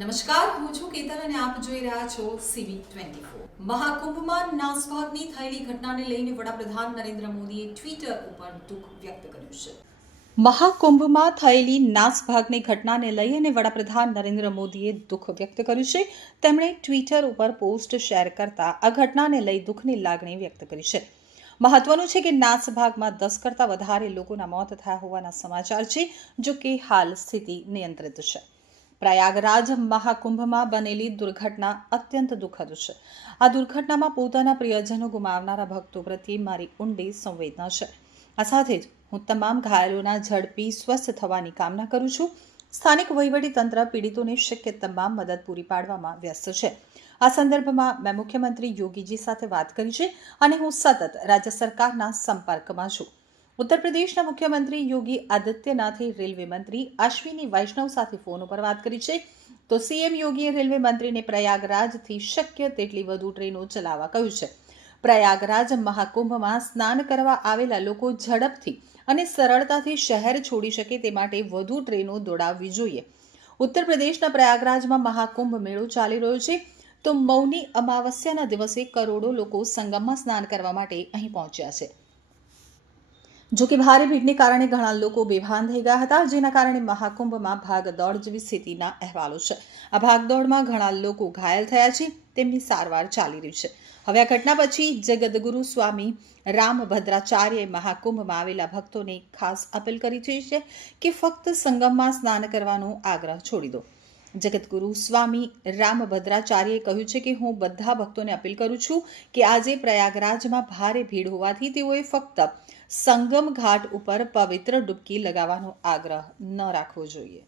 નમસ્કાર, હું છું કેતન અને આપ જોઈ રહ્યા છો સીવી ટ્વેન્ટી મહાકુંભમાં નાસભાગની થયેલી ઘટનાને લઈને વડાપ્રધાન નરેન્દ્ર મોદીએ ટ્વિટર ઉપર દુઃખ વ્યક્ત કર્યું છે. મહાકુંભમાં થયેલી નાસભાગની ઘટનાને લઈ અને વડાપ્રધાન નરેન્દ્ર મોદીએ દુઃખ વ્યક્ત કર્યું છે. તેમણે ટ્વિટર ઉપર પોસ્ટ શેર કરતા આ ઘટનાને લઈ દુઃખની લાગણી વ્યક્ત કરી છે. મહત્વનું છે કે નાસભાગમાં દસ કરતાં વધારે લોકોના મોત થયા હોવાના સમાચાર છે જો કે હાલ સ્થિતિ નિયંત્રિત છે. પ્રયાગરાજ મહાકુંભમાં બનેલી દુર્ઘટના અત્યંત દુઃખદ છે. આ દુર્ઘટનામાં પોતાના પ્રિયજનો ગુમાવનારા ભક્તો પ્રત્યે મારી ઊંડી સંવેદના છે. આ સાથે જ હું તમામ ઘાયલોના ઝડપી સ્વસ્થ થવાની કામના કરું છું. સ્થાનિક તંત્ર પીડિતોને શક્ય તમામ મદદ પૂરી પાડવામાં વ્યસ્ત છે. આ સંદર્ભમાં મેં મુખ્યમંત્રી યોગીજી સાથે વાત કરી છે અને હું સતત રાજ્ય સરકારના સંપર્કમાં છું. ઉત્તર પ્રદેશના મુખ્યમંત્રી યોગી આદિત્યનાથે રેલવે મંત્રી અશ્વિની વૈષ્ણવ સાથે ફોન ઉપર વાત કરી છે. તો સીએમ યોગીએ રેલવે મંત્રીને પ્રયાગરાજથી શક્ય તેટલી વધુ ટ્રેનો ચલાવવા કહ્યું છે. પ્રયાગરાજ મહાકુંભમાં સ્નાન કરવા આવેલા લોકો ઝડપથી અને સરળતાથી શહેર છોડી શકે તે માટે વધુ ટ્રેનો દોડાવવી જોઈએ. ઉત્તર પ્રદેશના પ્રયાગરાજમાં મહાકુંભ મેળો ચાલી રહ્યો છે. તો મૌની અમાવસ્યાના દિવસે કરોડો લોકો સંગમમાં સ્નાન કરવા માટે અહીં પહોંચ્યા છે. જો કે ભારે ભીડને કારણે ઘણા લોકો બેભાન થઈ ગયા હતા, જેના કારણે મહાકુંભમાં ભાગદોડ જેવી સ્થિતિના અહેવાલો છે. આ ભાગદોડમાં ઘણા લોકો ઘાયલ થયા છે, તેમની સારવાર ચાલી રહી છે. હવે આ ઘટના પછી જગદગુરુ સ્વામી રામભદ્રાચાર્યએ મહાકુંભમાં આવેલા ભક્તોને ખાસ અપીલ કરી છે કે ફક્ત સંગમમાં સ્નાન કરવાનો આગ્રહ છોડી દો. જગતગુરુ સ્વામી રામભદ્રાચાર્યએ કહ્યું છે કે હું બધા ભક્તોને અપીલ કરું છું કે આજે પ્રયાગરાજમાં ભારે ભીડ હોવાથી તેઓએ ફક્ત સંગમ ઘાટ ઉપર પવિત્ર ડૂબકી લગાવવાનો આગ્રહ ન રાખવો જોઈએ.